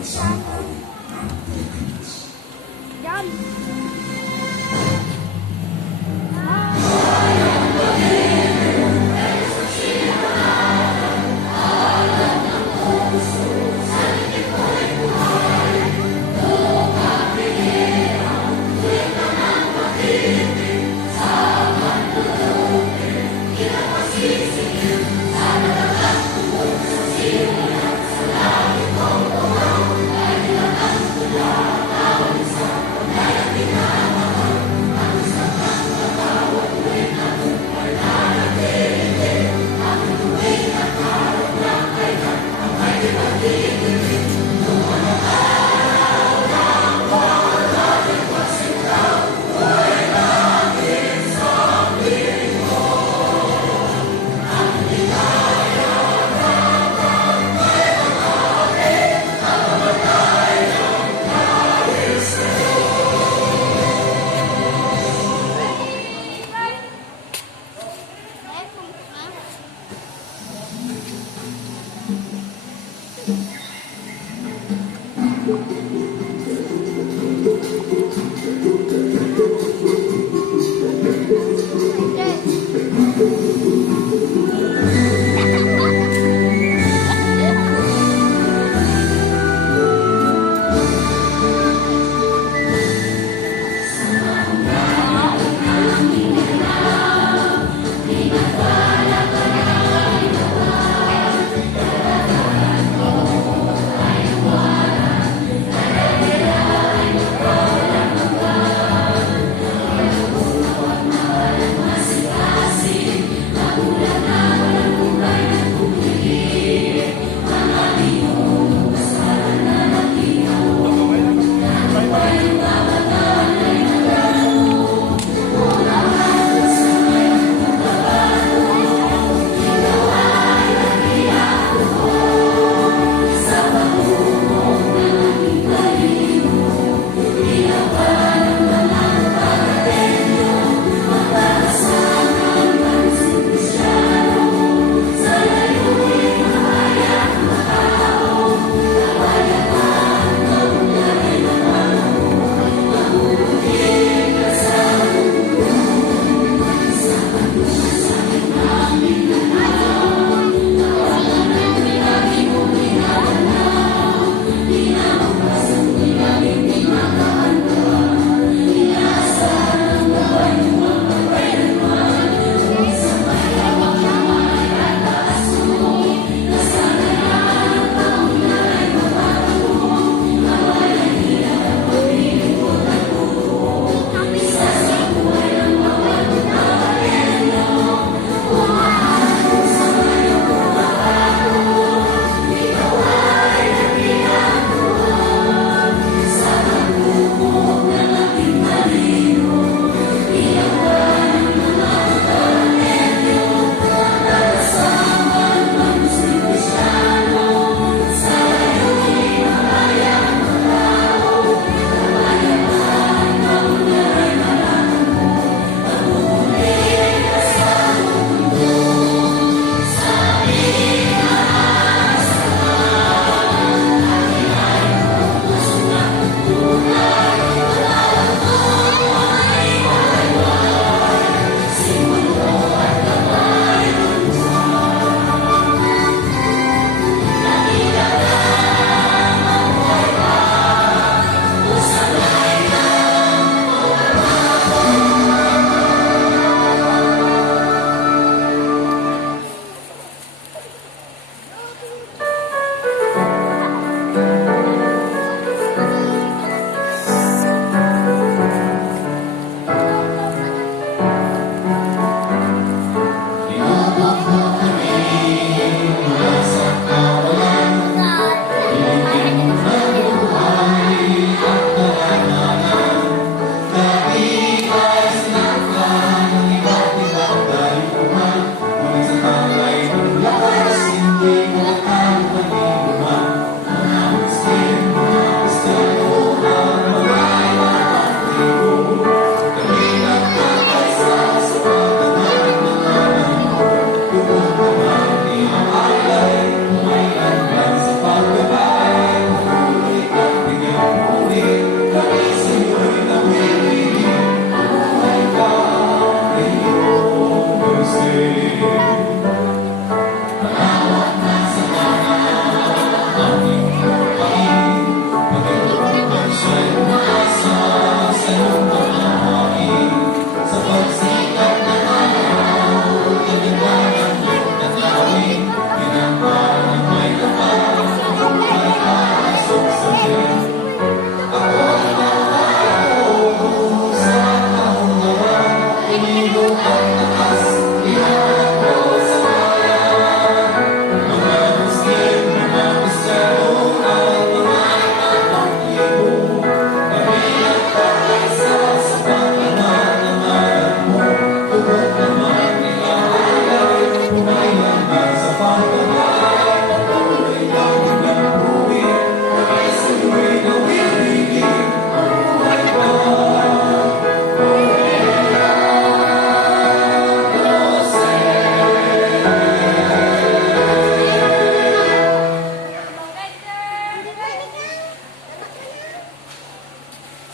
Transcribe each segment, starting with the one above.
Yan.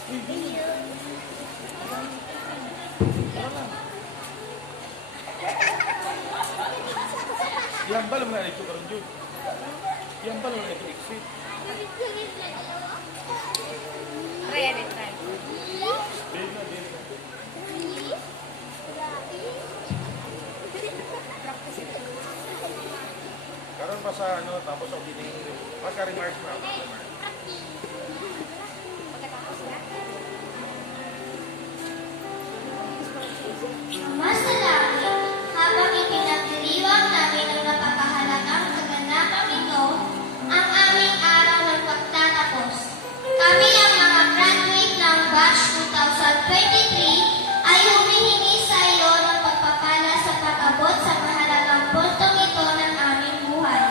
Yan ba naman na ito karon jud? Yan ba naman na ito exit? Try it, try. Din na, din na. Karon pa sa ano, tapos ang dining. Pagka-remarks na. Pagkatapos na. Ama sa langit, habang ipinagdiriwang namin ang napakahalagang kaganapang ito, ang aming araw ng pagtatapos. Kami ang mga graduate ng batch 2023 ay humihingi sa iyo ng pagpapala sa pag-abot sa mahalagang puntong ito ng aming buhay.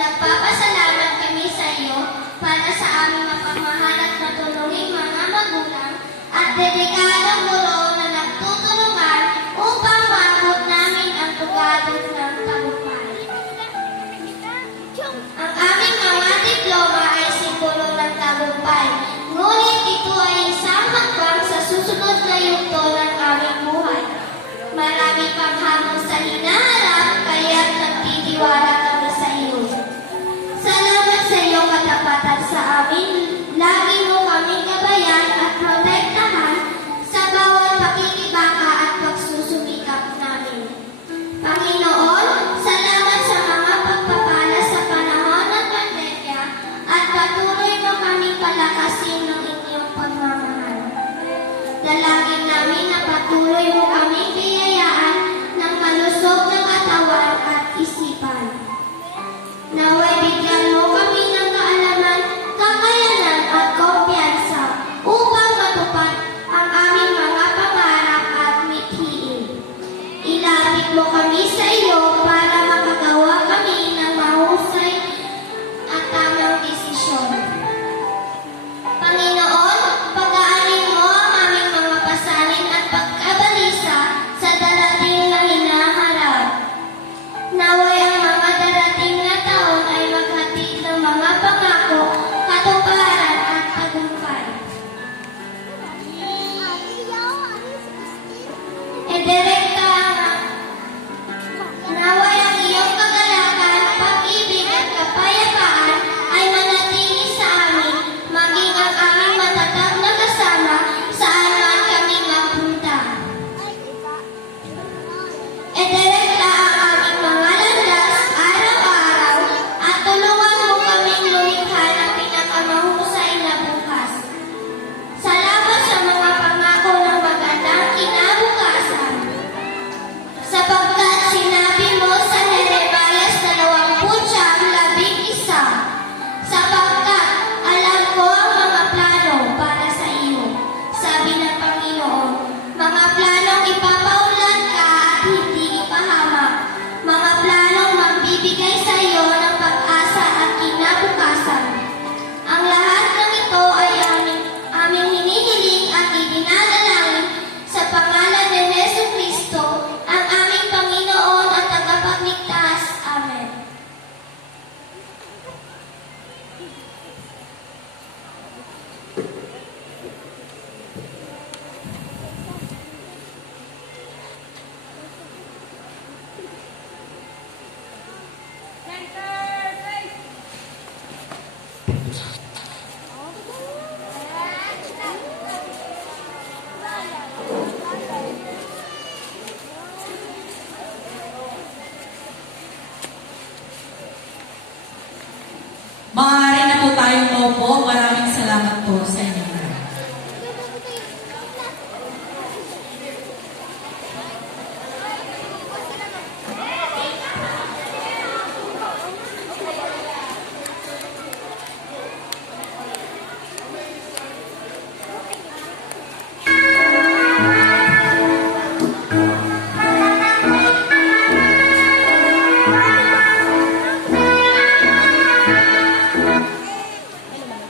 Nagpapasalamat kami sa iyo para sa aming mapagmahal at matuloring mga magulang at dedikadong guro na nagtutulungan upang maabot namin ang tugadok ng tagumpay. Ang aming mga diploma ay simbolo ng tagumpay, ngunit ito ay isang hakbang sa susunod na yugto ng aming buhay. Marami pang hamon sa hinaharap, kaya't nagtitiwala kami sa iyo. Salamat sa iyong katapatan sa amin. Lagi mo kaming gabayan at protektahan sa bawat pakikibaka at pagsusumikap namin. Panginoon, salamat sa mga pagpapala sa panahon ng pandemya at patuloy mo kaming palakasin ng inyong pagmamahal. Dalangin namin na patuloy mo kaming biyayaan ng malusog na katawan at isipan. Naway bigyan mo kami ng kaalaman, kakayanan at kumpiyansa upang matupad ang aming mga pangarap at mithiin. Ilapit mo kami sa iyo para makagawa kami ng mahusay at tamang desisyon. Panginoon, pag-aalin mo ang aming mga pasanin at pagkabalisa sa darating na hinaharap. Naway ang mga darating na taon ay maghatid ng mga pangako, katuparan at tagumpay. Direkta naway ang iyong kagalakan, pag-ibig at kapayapaan ay manatili sa amin, maging ang aming matatag na kasama saan man kami magpunta. Direkta ang aming mga landas araw-araw at tulungan mo kaming lumikha ng pinakamahusay na bukas. Salamat sa mga pangako ng magandang kinabukasan. Sapagkat sinabi mo sa Jeremias 20:11, sapagkat alam ko ang mga plano para sa iyo, sabi ng Panginoon, mga planong ipapaunlad ka at hindi ipahamak, mga planong magbibigay sa iyo ng pag-asa at kinabukasan. Ang lahat ng ito ay aming hinihiling at idinadalangin sa pangalan ni Jesucristo, ang aming Panginoon at tagapagligtas. Amen. Maaari na po tayong maupo. Maraming salamat po sa inyo.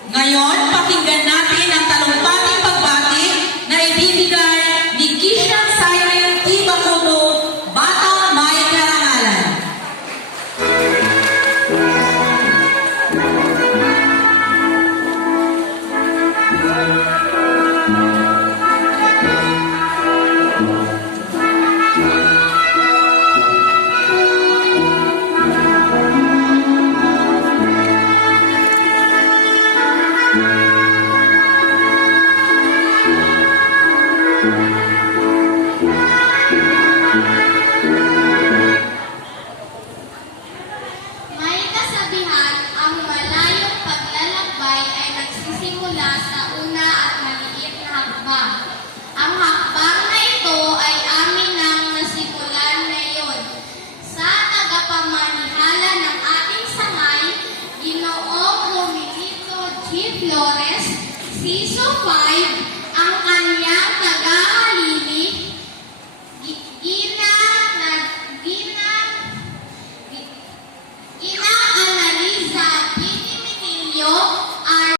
Ngayon, pakinggan natin ang talumpating pagbati na ibibigay ni Kishan Siren Tibakuno, Batang May Karangalan. May kasabihan, ang malayong paglalakbay ay nagsisimula sa